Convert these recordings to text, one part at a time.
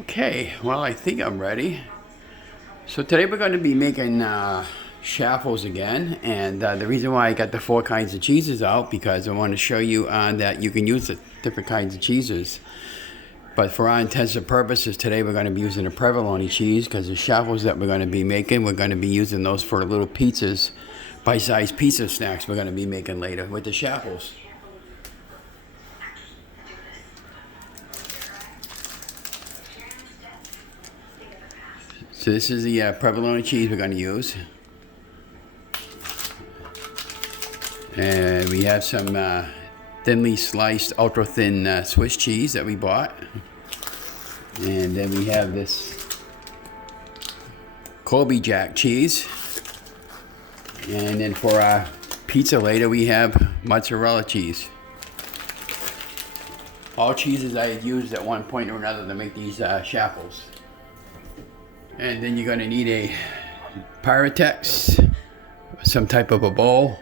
Okay, well, I think I'm ready. So today we're going to be making Chaffles again, and the reason why I got the 4 kinds of cheeses out because I want to show you that you can use the different kinds of cheeses. But for our intents and purposes, today we're going to be using the provolone cheese because the Chaffles that we're going to be making, we're going to be using those for little pizzas, bite-sized pizza snacks we're going to be making later with the Chaffles. So this is the provolone cheese we're going to use. And we have some thinly sliced, ultra thin Swiss cheese that we bought. And then we have this Colby Jack cheese. And then for our pizza later, we have mozzarella cheese. All cheeses I had used at one point or another to make these Chaffles. And then you're going to need a Pyretex, some type of a bowl,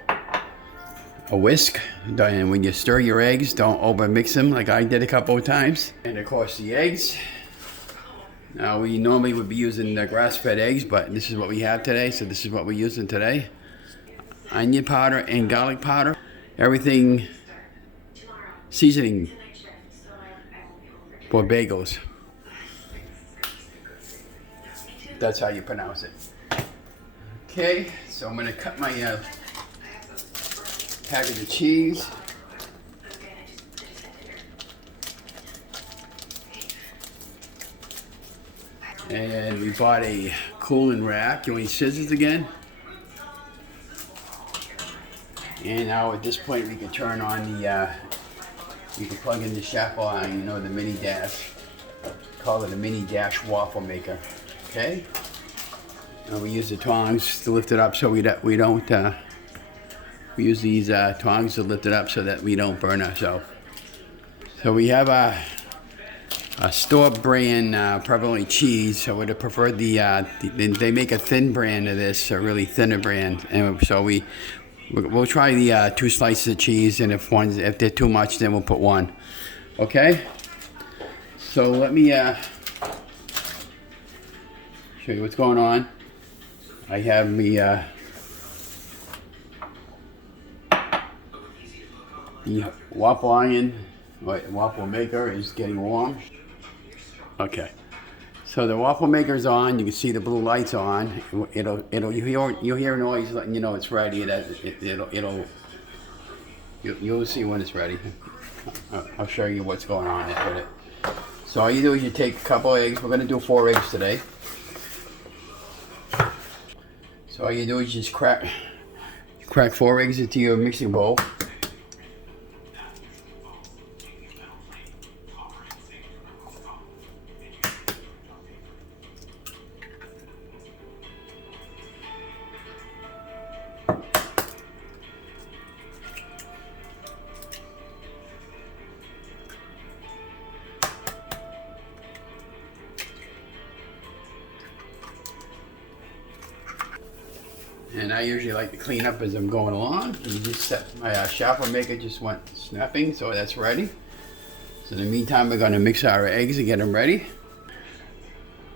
a whisk, and when you stir your eggs, don't over mix them like I did a couple of times. And of course the eggs. Now we normally would be using the grass-fed eggs, but this is what we have today, so this is what we're using today. Onion powder and garlic powder. Everything seasoning for bagels. That's how you pronounce it. Okay, so I'm going to cut my package of cheese. And we bought a cooling rack. You need scissors again. And now at this point we can turn on the, you can plug in the Chaffle on, you know, the mini dash. Call it a mini dash waffle maker. Okay, and we use the tongs to lift it up so we don't we use these tongs to lift it up so that we don't burn ourselves. So we have a store brand provolone cheese. So we'd have preferred they make a thin brand of this, a really thinner brand, and so we'll try the 2 slices of cheese, and if they're too much, then we'll put 1. Okay, so let me show you what's going on. I have the waffle iron, waffle maker is getting warm. Okay, so the waffle maker is on. You can see the blue lights on. You'll hear a noise letting you know it's ready. You'll see when it's ready. I'll show you what's going on with it. So all you do is you take a couple eggs. We're gonna do 4 eggs today. So all you do is just crack 4 eggs into your mixing bowl. And I usually like to clean up as I'm going along. You just set my Chaffle maker just went snapping, so that's ready. So in the meantime, we're going to mix our eggs and get them ready.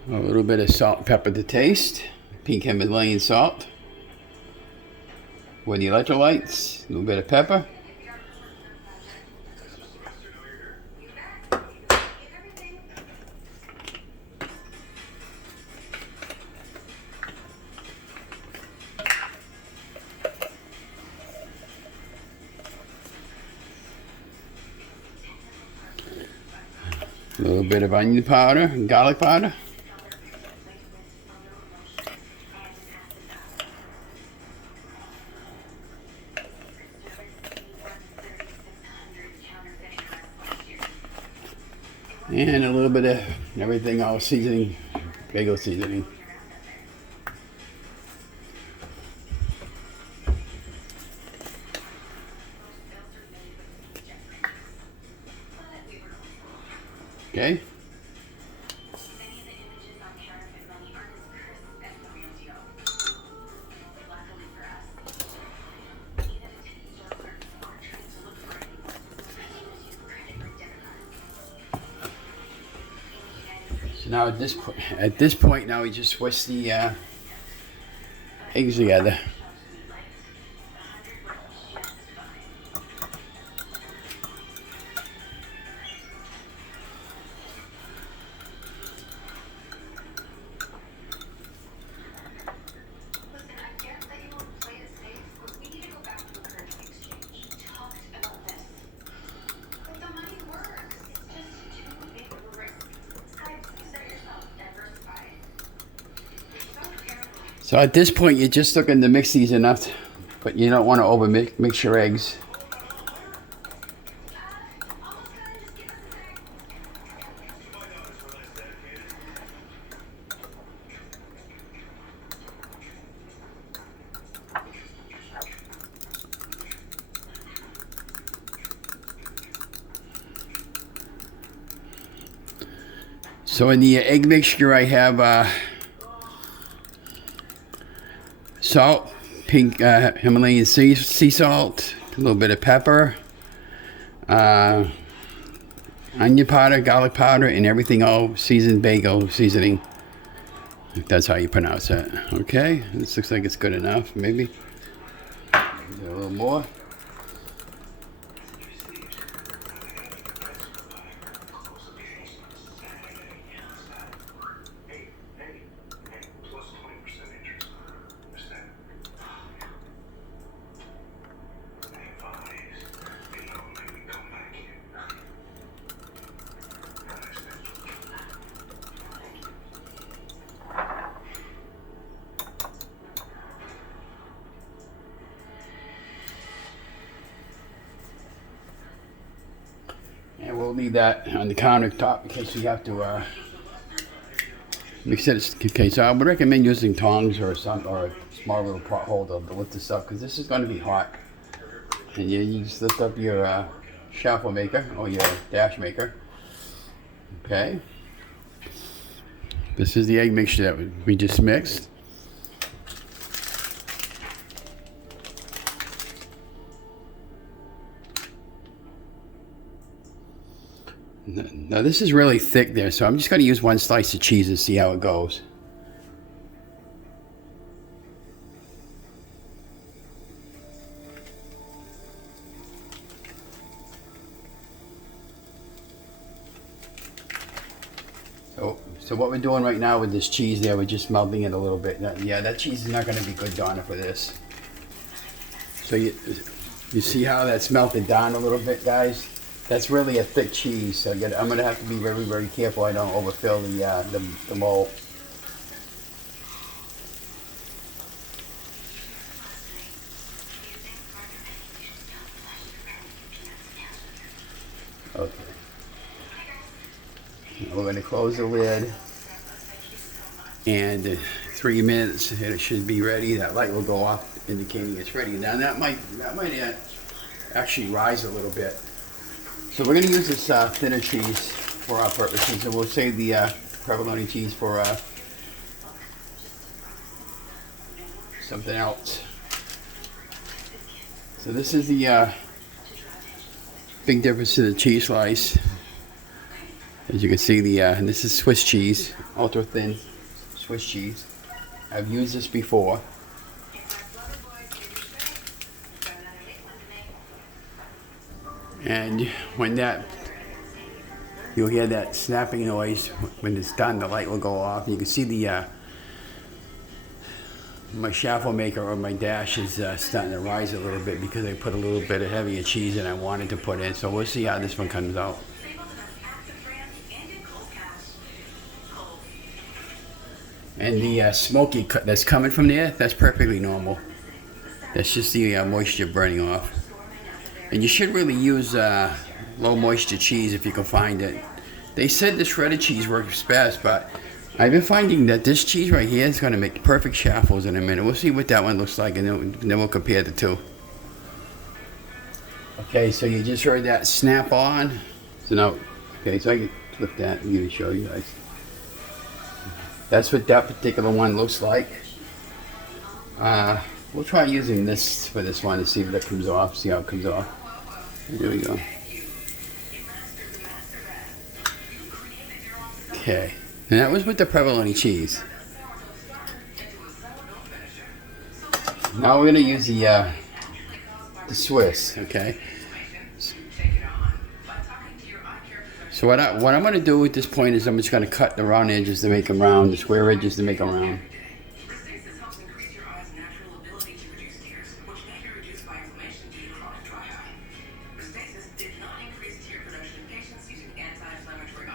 A little bit of salt and pepper to taste. Pink Himalayan salt. With the electrolytes, a little bit of pepper. A little bit of onion powder and garlic powder. And a little bit of everything else seasoning, bagel seasoning. Okay. So Now at this point, now we just whisk the eggs together. So at this point, you're just looking to mix these enough, but you don't want to over mix your eggs. So in the egg mixture, I have salt, pink Himalayan sea salt, a little bit of pepper, onion powder, garlic powder, and everything all seasoned bagel seasoning. If that's how you pronounce it. Okay, this looks like it's good enough. Maybe a little more. And we'll leave that on the countertop in case we have to mix it. Okay, so I would recommend using tongs or a small little pot holder to lift this up because this is going to be hot. And you just lift up your shuffle maker or your dash maker. Okay. This is the egg mixture that we just mixed. Now this is really thick there, so I'm just going to use one slice of cheese and see how it goes. So what we're doing right now with this cheese there, we're just melting it a little bit. Yeah, that cheese is not going to be good, Donna, for this. So you see how that's melted down a little bit, guys? That's really a thick cheese, so I'm going to have to be very, very careful I don't overfill the mold. Okay. Now we're going to close the lid, and in 3 minutes it should be ready. That light will go off, indicating it's ready. Now that might actually rise a little bit. So we're going to use this thinner cheese for our purposes, and we'll save the provolone cheese for something else. So this is the big difference to the cheese slice. As you can see, and this is Swiss cheese, ultra thin Swiss cheese. I've used this before. And when you'll hear that snapping noise when it's done, the light will go off. You can see my shuffle maker or my dash is starting to rise a little bit because I put a little bit of heavier cheese than I wanted to put in. So we'll see how this one comes out. And the smoky that's coming from there, that's perfectly normal. That's just the moisture burning off. And you should really use low moisture cheese if you can find it. They said the shredded cheese works best, but I've been finding that this cheese right here is going to make perfect chaffles in a minute. We'll see what that one looks like, and then we'll compare the two. Okay, so you just heard that snap on. So now, okay, so I can flip that and give show you guys. That's what that particular one looks like. We'll try using this for this one to see if it comes off, see how it comes off. There we go. Okay. And that was with the provolone cheese. Now we're gonna use the Swiss, okay? So what I'm gonna do at this point is I'm just gonna cut the round edges to make them round, the square edges to make them round.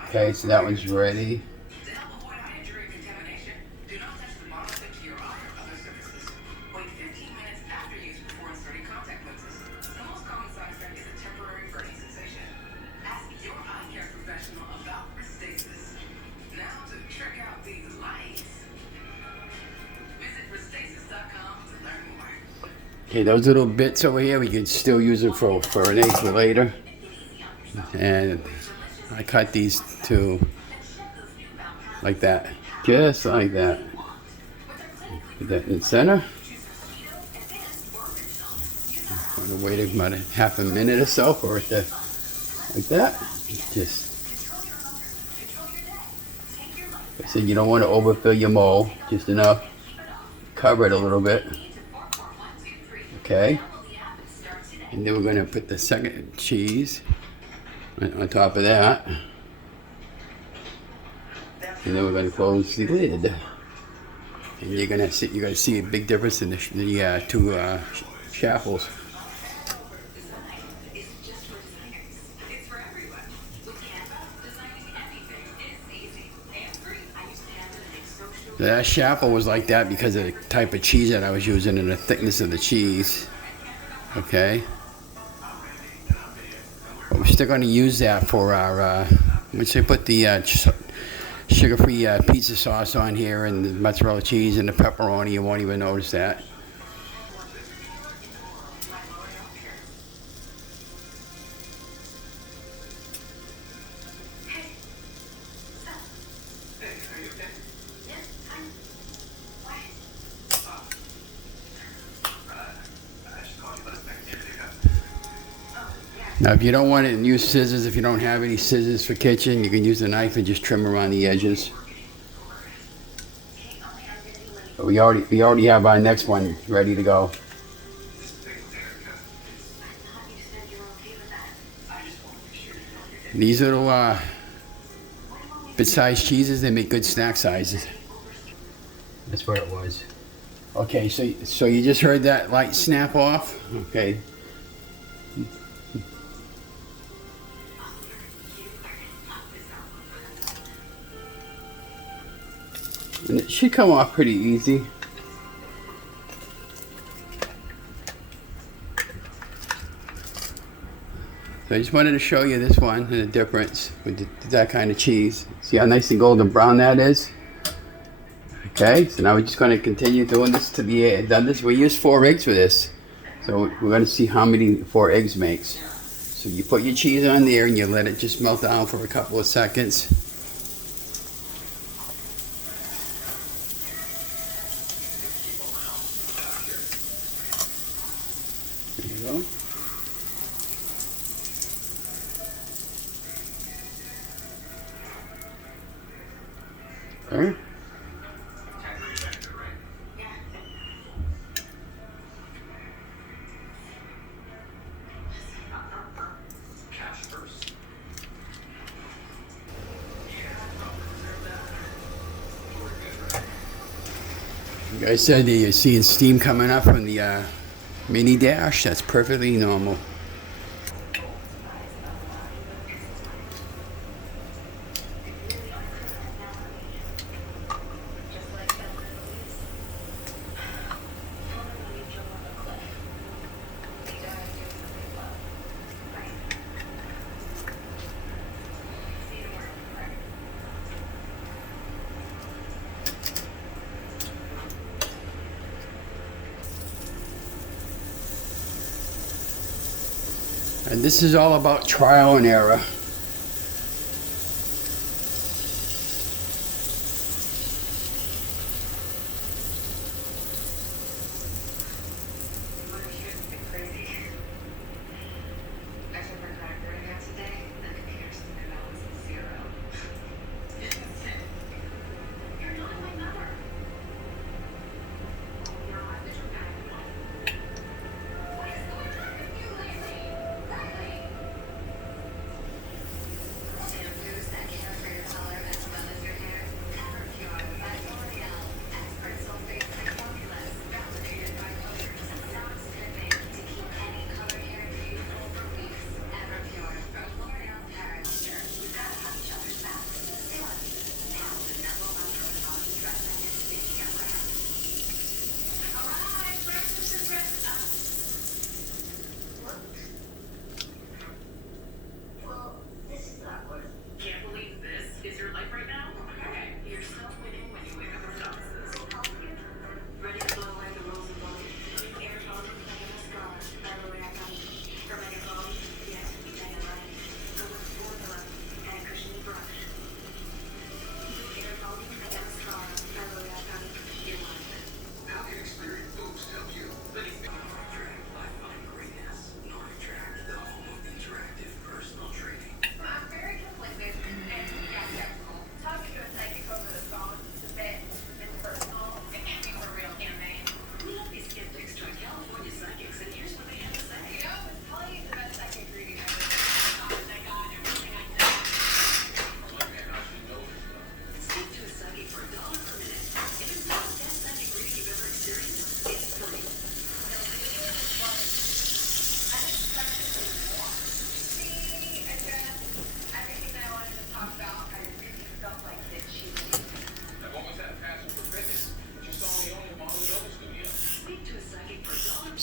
Okay, so that one's ready. Okay, those little bits over here, we can still use it for an egg for later. And I cut these two like that, just like that. Put that in the center. I'm gonna wait about half a minute or so for it to, like that. Just, I said you don't want to overfill your mold, just enough. Cover it a little bit. Okay. And then we're going to put the second cheese on top of that. And then we're going to close the lid. And you're going to see a big difference in the two Chaffles. That Chaffle was like that because of the type of cheese that I was using and the thickness of the cheese. Okay. But we're still going to use that for our, once I put the sugar-free pizza sauce on here and the mozzarella cheese and the pepperoni, you won't even notice that. Now, if you don't want to use scissors, if you don't have any scissors for kitchen, you can use a knife and just trim around the edges. But we already have our next one ready to go. These little bit-sized cheeses, they make good snack sizes. That's where it was. Okay, so you just heard that light snap off. Okay. And it should come off pretty easy. So I just wanted to show you this one and the difference with that kind of cheese. See how nice and golden brown that is? Okay, so now we're just going to continue doing this to be done this. We use 4 eggs for this. So we're going to see how many 4 eggs makes. So you put your cheese on there and you let it just melt down for a couple of seconds. There you go. Okay. You guys said that you're seeing steam coming up from the mini dash. That's perfectly normal. And this is all about trial and error.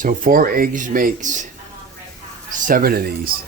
So 4 eggs makes 7 of these.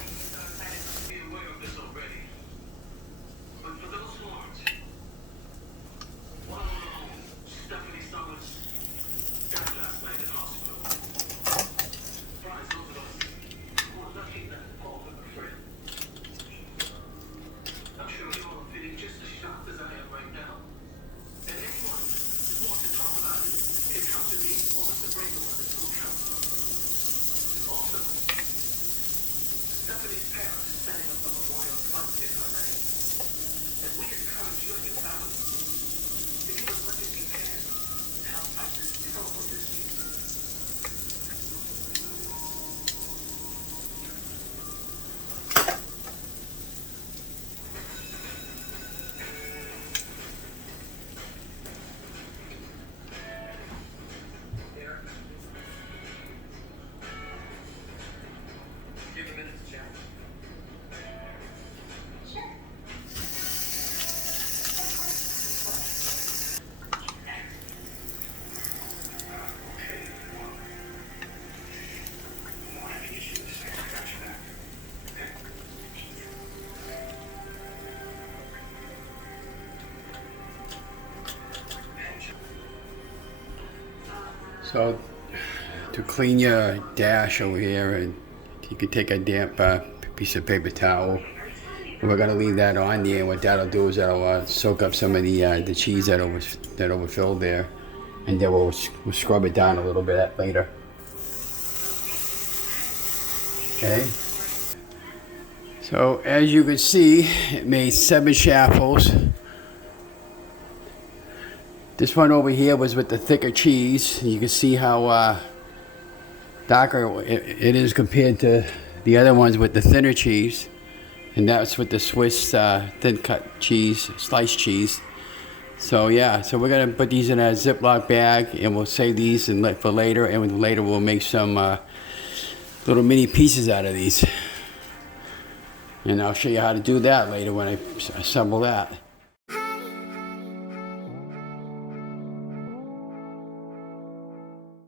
So to clean your dash over here, and you can take a damp piece of paper towel. And we're gonna leave that on there, and what that'll do is that'll soak up some of the cheese that overfilled there, and then we'll scrub it down a little bit later. Okay. So as you can see, it made 7 Chaffles. This one over here was with the thicker cheese. You can see how darker it is compared to the other ones with the thinner cheese. And that's with the Swiss thin cut cheese, sliced cheese. So yeah, so we're gonna put these in a Ziploc bag, and we'll save these and for later. And later we'll make some little mini pieces out of these. And I'll show you how to do that later when I assemble that.